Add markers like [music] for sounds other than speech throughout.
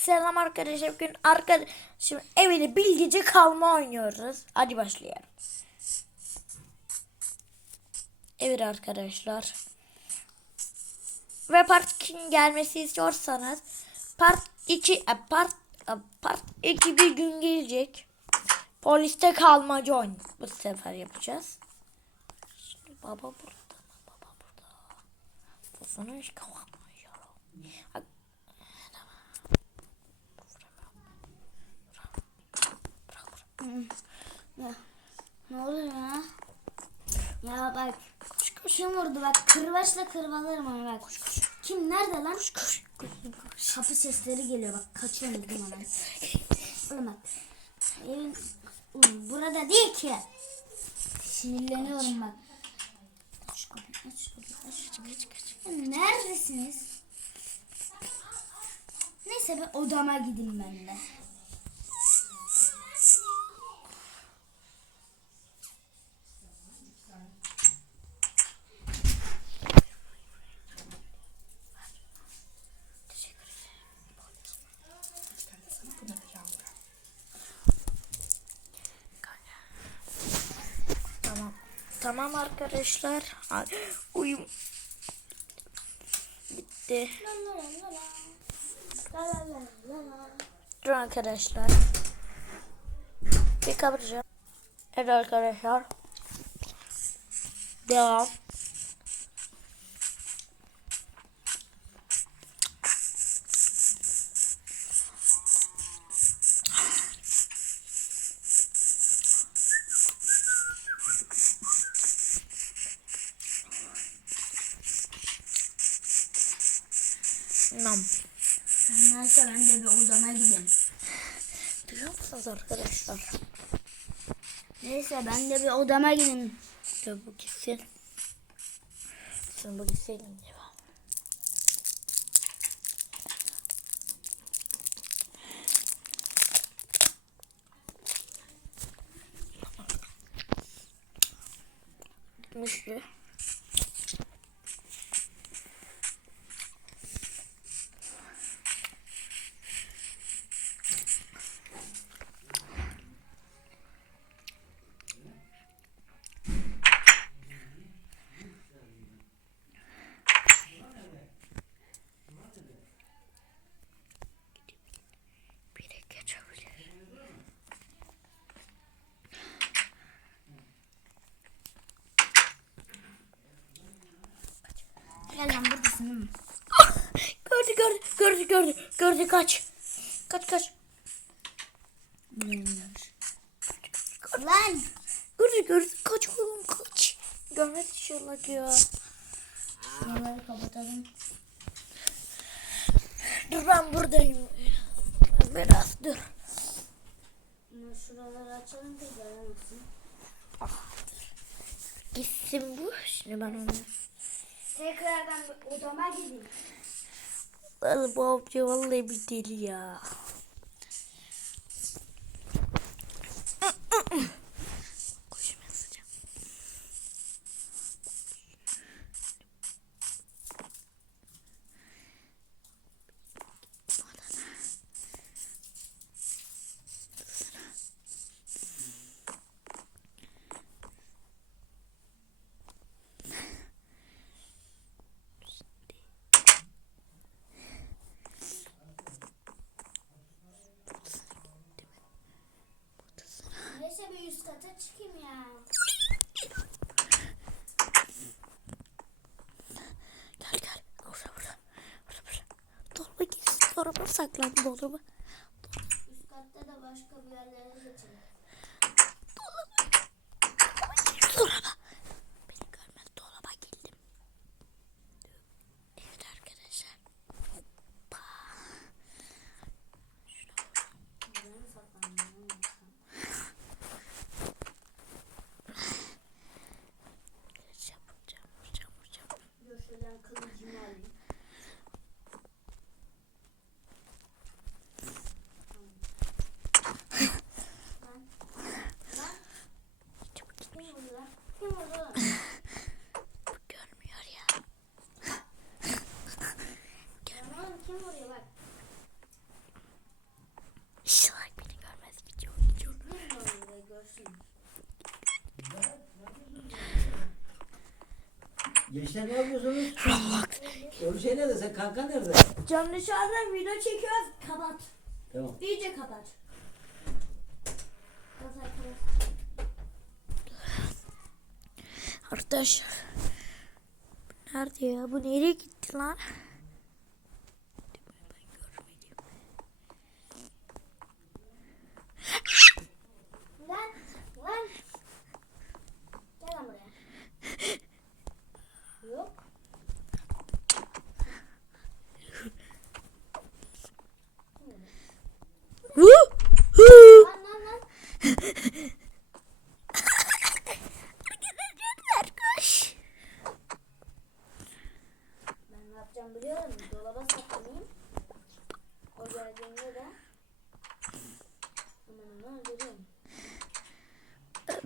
Selam arkadaşlar. Bugün arkadaşım evine bilgice kalma oynuyoruz. Hadi başlayalım. Evet arkadaşlar. Ve part 2'nin gelmesi istiyorsanız part 2 e, part e, part 2 bir gün gelecek. Poliste kalmaca oyun bu sefer yapacağız. Şimdi baba burada? Baba burada. Bu sana hiç kalmıyor. Ne oluyor ya? Ya bak. Kim vurdu bak kırbaçla kırbalarım onu bak. Kim nerede lan? Kapı sesleri geliyor bak kaçıyorum dedim hemen. Bak. Evin burada değil ki. Sinirleniyorum bak. Aç kapıyı aç kapıyı aç. Ya Neredesiniz? Neyse ben odama gideyim ben de. Tamam. Tamam arkadaşlar. Uyum. Bitti. Dur arkadaşlar. Bir kapatacağım. Evet arkadaşlar. Devam. Nam. Neyse ben de bir odama gideyim. Duyuyor musunuz arkadaşlar? Neyse ben de bir odama gideyim. Bu gitsin. Sen bu gitsin. Devam. Gitmişti. Gel lan buradasın değil mi? [laughs] gördü gördü gördü gördü gördü kaç. Kaç kaç. Lan! Gördü gördü kaç oğlum kaç. Görmedi inşallah ya. Bunları kapatalım. Dur ben buradayım. Biraz dur. Şuraları açalım ki göremezsin. Gitsin bu. Şimdi ben onu. Tekrardan odama gideyim. Vallahi bu avcı vallahi bir deli ya. Koşum yazacağım. Neyse bir üst kata çıkayım ya. Gel gel. Burada burada. Burada burada. Dolaba gitsin. Dolaba saklan dolaba. Üst katta da başka bir yerlere Gençler ne yapıyorsunuz? Roblox. Öyle şey nerede? Sen kanka nerede? Canlı dışarıda video çekiyoruz. Kapat. Tamam. İyice kapat. Arkadaşlar. Nerede ya? Bu nereye gitti lan?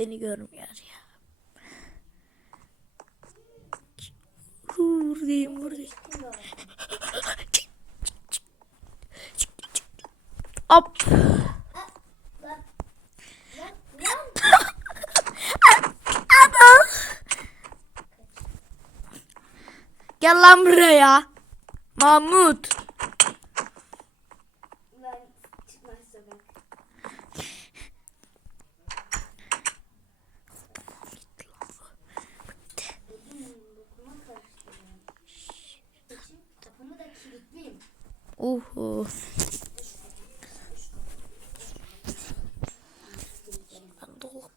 Beni görmüyor ya. Buradayım buradayım. Hop. Gel lan buraya. Mahmut. Ben dolaptayım.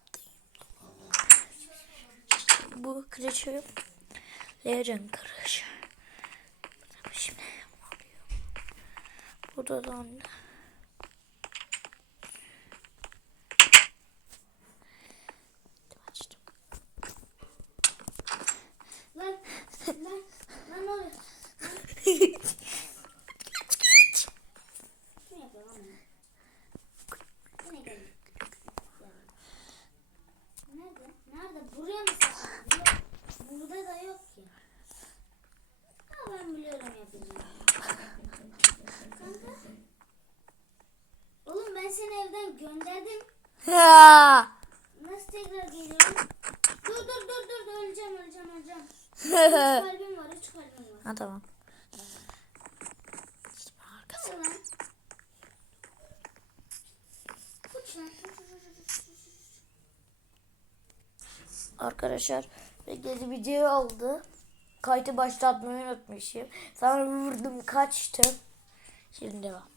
Bu kreşim. Legend kreş. Şimdi ne oluyor? Burada da anne. Açtım. Lan. Lan. Lan ne oluyor? Kim yapıyor lan bunu? Yine geldi. Nerede? Nerede? Buraya mı saklandı? Yok. Burada da yok ki. Ha ben biliyorum yapacağım. Kanka. Oğlum ben seni gönderdim. Ha! Nasıl tekrar geliyorum? Dur dur dur dur öleceğim öleceğim öleceğim. [laughs] Üç kalbim var üç kalbim var. ha tamam. Uç. Arkadaşlar bekledi video oldu. Kaydı başlatmayı unutmuşum. Sonra vurdum kaçtım. Şimdi devam.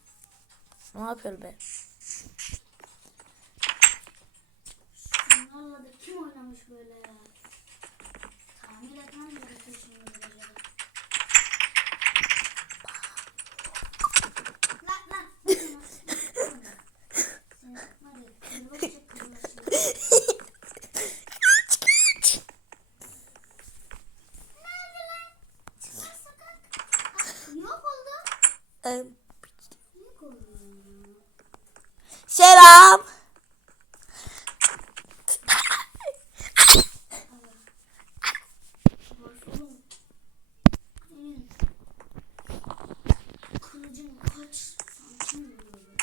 Ne yapıyor be? Da kim oynamış böyle ya? Tamir etmem gerekiyor şimdi böyle. Lan lan. Seni var ya kırbaçla kırbaçla. Kaç kaç. Nerede lan? Çıkarsa kalk. Ah, Yok oldu. Ee, Yok oldu ya. selam. Başım. Senin kılıcın kaç santim vuruyor?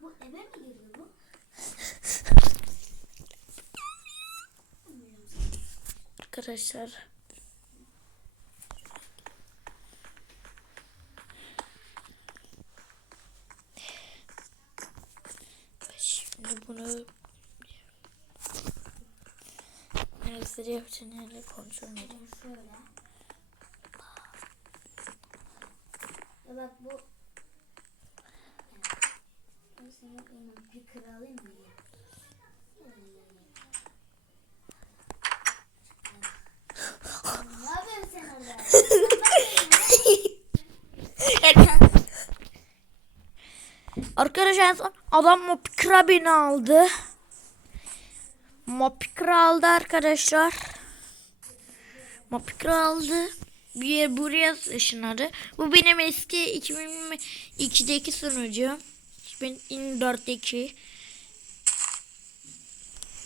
Bu eve mi girdi bu? Arkadaşlar. Şimdi bunu Neresi yapacağını kontrol edeyim. Şöyle. Bak bu Ben seni inan bir kralayım mı ya? Ne yapıyorsun sen orada? [laughs] Arkadaşlar en son adam Mopikra beni aldı. Mopikra aldı arkadaşlar. Mopikra aldı. Bir buraya ışınladı. Bu benim eski 2002'deki sunucu. 2004'teki.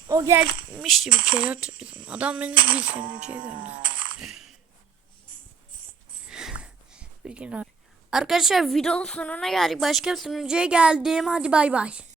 O gelmişti bir kere hatırladım. Adam beni bir sunucuya gönderdi. Bir gün Arkadaşlar videonun sonuna geldik. Başka bir sunucuya geldim. Hadi bay bay.